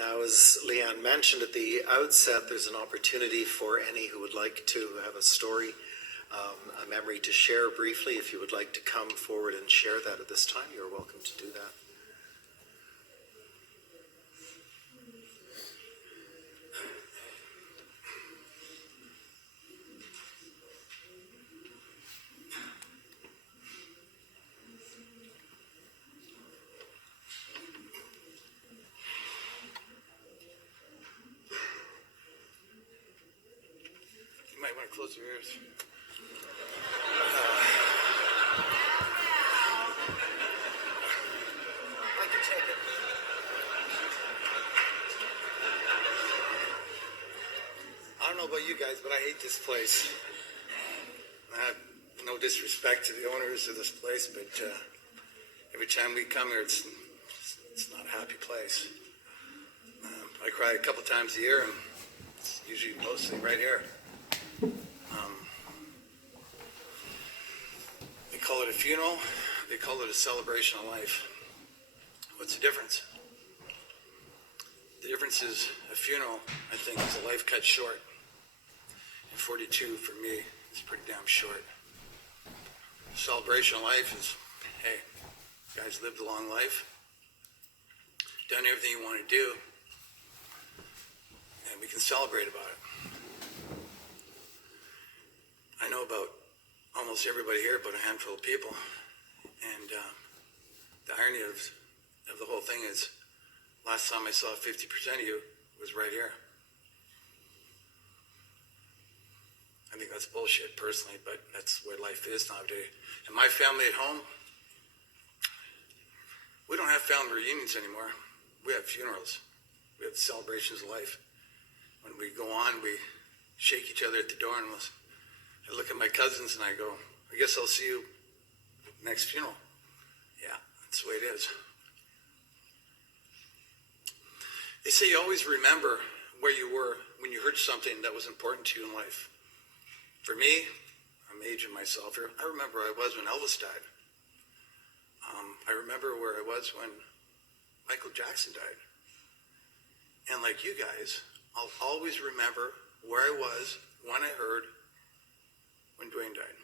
Now, as Leanne mentioned at the outset, there's an opportunity for any who would like to have a story, a memory to share briefly. If you would like to come forward and share that at this time, you're welcome to do that. You might want to close your ears. I can take it. I don't know about you guys, but I hate this place. No disrespect to the owners of this place, but every time we come here, it's not a happy place. I cry a couple times a year, and it's usually mostly right here. They call it a funeral. They call it a celebration of life. What's the difference? The difference is a funeral, I think, is a life cut short. And 42 for me is pretty damn short. Celebration of life is, hey, you guys lived a long life, done everything you want to do, and we can celebrate about it. I know about almost everybody here, but a handful of people, and the irony of the whole thing is, last time I saw 50% of you was right here. I think that's bullshit personally, but that's where life is nowadays. And my family at home, we don't have family reunions anymore. We have funerals. We have celebrations of life. When we go on, we shake each other at the door, and I look at my cousins and I go, I guess I'll see you next funeral. Yeah, that's the way it is. They say you always remember where you were when you heard something that was important to you in life. For me, I'm aging myself here, I remember where I was when Elvis died. I remember where I was when Michael Jackson died. And like you guys, I'll always remember where I was when I heard when Dwayne died.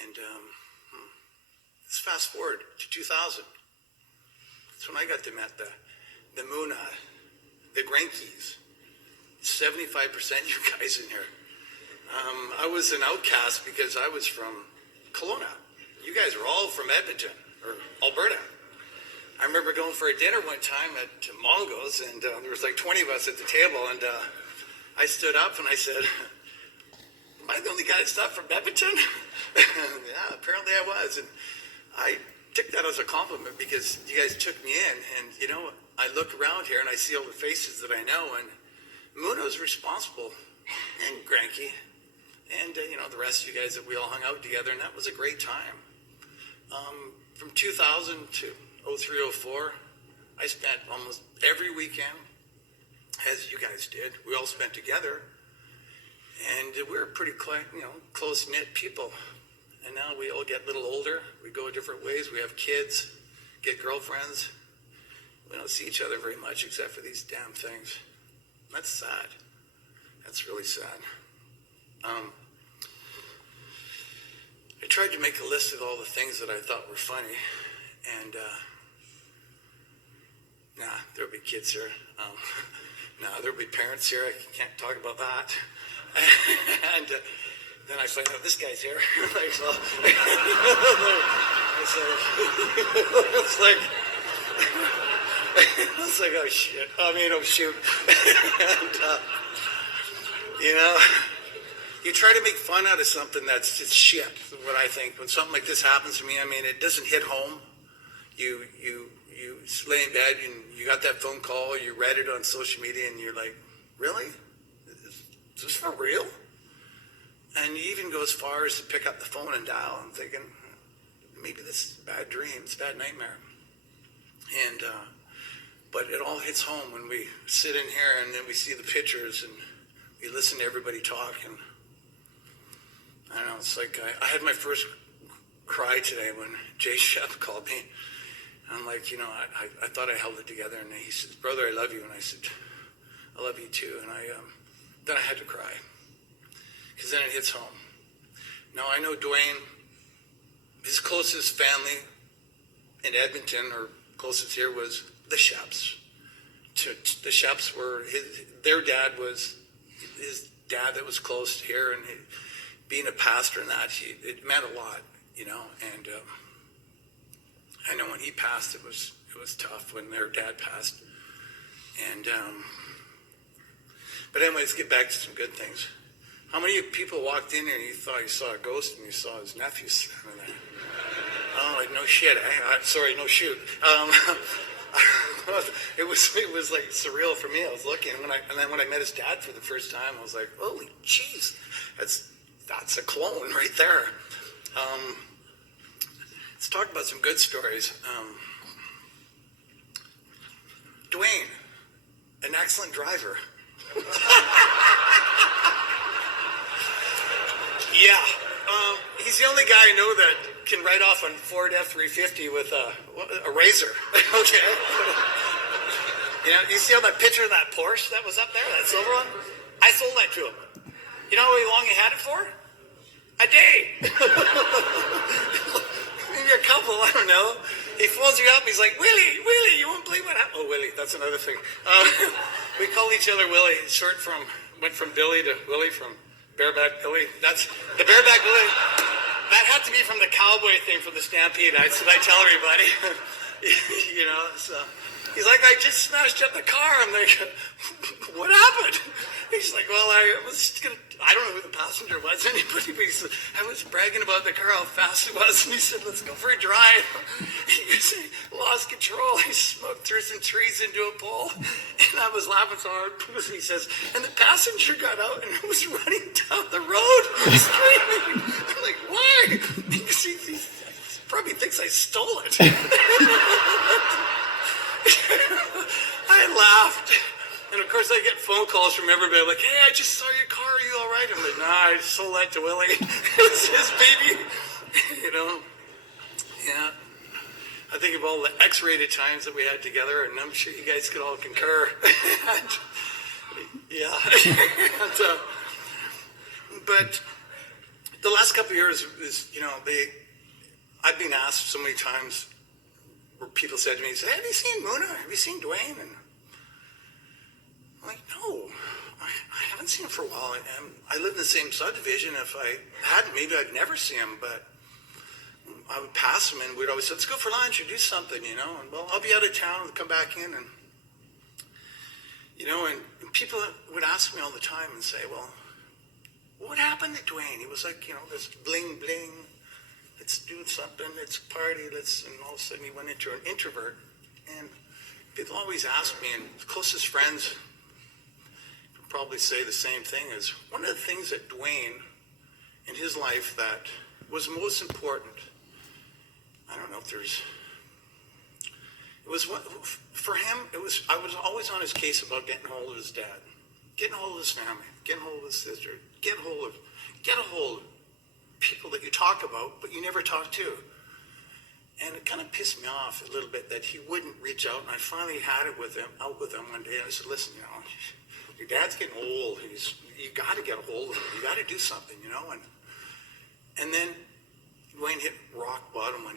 And let's fast forward to 2000. That's when I got to meet the Moonahs, the Grankies. 75% you guys in here. I was an outcast because I was from Kelowna. You guys were all from Edmonton, or Alberta. I remember going for a dinner one time at Mongo's, and there was like 20 of us at the table, and I stood up and I said, am I the only guy that's not from Edmonton? Yeah, apparently I was. And I took that as a compliment because you guys took me in, and you know, I look around here and I see all the faces that I know, and Moonahs was responsible, and Granky, and you know, the rest of you guys that we all hung out together, and that was a great time. From 2000 to 03, 04, I spent almost every weekend, as you guys did. We all spent together, and we were pretty close-knit people. And now we all get a little older. We go different ways. We have kids, get girlfriends. We don't see each other very much except for these damn things. That's sad. That's really sad. I tried to make a list of all the things that I thought were funny, and there'll be kids here. There'll be parents here. I can't talk about that. And then I find out this guy's here. It's like, oh shit. Oh shoot. And, you know, you try to make fun out of something that's just shit, what I think. When something like this happens to me, it doesn't hit home. You lay in bed and you got that phone call, you read it on social media, and you're like, really? Is this for real? And you even go as far as to pick up the phone and dial. I'm thinking, maybe this is a bad dream, it's a bad nightmare. And but it all hits home when we sit in here and then we see the pictures and we listen to everybody talk. And I don't know, it's like I had my first cry today when Jay Shep called me. I'm like, I thought I held it together. And he says, brother, I love you. And I said, I love you too. And then I had to cry, because then it hits home. Now, I know Dwayne, his closest family in Edmonton, or closest here, was the Sheps. The Sheps were, their dad was his dad that was close to here, and being a pastor and that, it meant a lot, and I know when he passed, it was tough when their dad passed. And but anyways, let's get back to some good things. How many people walked in here and you thought you saw a ghost and you saw his nephew standing there? Oh, no shit, eh? Sorry, no shoot. It was like surreal for me. I was looking, and then when I met his dad for the first time, I was like, holy jeez, that's a clone right there. Let's talk about some good stories. Dwayne, an excellent driver. Yeah, he's the only guy I know that can ride off on Ford F-350 with a Razor. Okay. You see how that picture of that Porsche that was up there, that silver one? I sold that to him. You know how long he had it for? A day. Maybe a couple, I don't know. He phones you up, he's like, Willie, you won't believe what happened. Oh, Willie, that's another thing. We call each other Willie. Went from Billy to Willie, from Bareback Billy. That's the Bareback Billy. That had to be from the cowboy thing from the Stampede. I tell everybody. So he's like, I just smashed up the car. I'm like, what happened? He's like, well, I don't know who the passenger was, anybody, but he said, I was bragging about the car, how fast it was, and he said, let's go for a drive. He lost control. He smoked through some trees into a pole, and I was laughing so hard. He says, and the passenger got out and was running down the road, screaming. I'm like, why? Because he probably thinks I stole it. I laughed. And of course I get phone calls from everybody like, hey, I just saw your car, are you all right? I'm like, nah, I just sold that to Willie. It's his baby. Yeah. I think of all the X-rated times that we had together, and I'm sure you guys could all concur. Yeah. But the last couple of years is, I've been asked so many times where people said to me, hey, have you seen Moonah? Have you seen Dwayne? And I'm like, no, I haven't seen him for a while. I live in the same subdivision. If I hadn't, maybe I'd never see him, but I would pass him and we'd always say, let's go for lunch or do something, and well, I'll be out of town and come back in, and and people would ask me all the time and say, well, what happened to Dwayne? He was like, this bling bling, let's do something, let's party, and all of a sudden he went into an introvert. And people always ask me, and closest friends probably say the same thing, is one of the things that Dwayne in his life that was most important, I don't know if there's, it was what, for him, I was always on his case about getting hold of his dad, getting hold of his family, getting hold of his sister, get a hold of people that you talk about, but you never talk to. And it kind of pissed me off a little bit that he wouldn't reach out, and I finally had it out with him one day, and I said, listen, your dad's getting old. You got to get a hold of him. You got to do something, And then Dwayne hit rock bottom when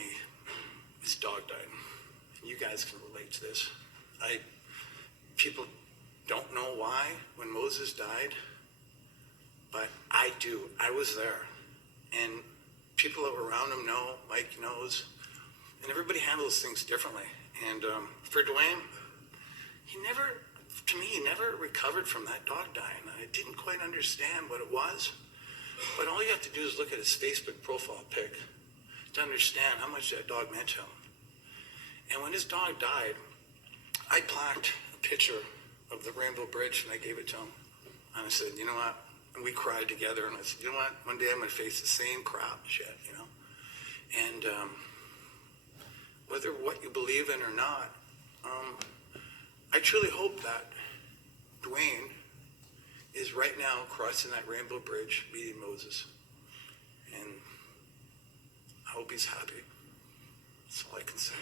his dog died. And you guys can relate to this. People don't know why when Moses died, but I do. I was there. And people that were around him know, Mike knows, and everybody handles things differently. And for Dwayne, he never recovered from that dog dying. I didn't quite understand what it was, but all you have to do is look at his Facebook profile pic to understand how much that dog meant to him. And when his dog died, I plaqued a picture of the Rainbow Bridge, and I gave it to him. And I said, you know what? And we cried together, and I said, you know what? One day I'm going to face the same crap shit, And whether what you believe in or not, I truly hope that Dwayne is right now crossing that Rainbow Bridge meeting Moses. And I hope he's happy. That's all I can say.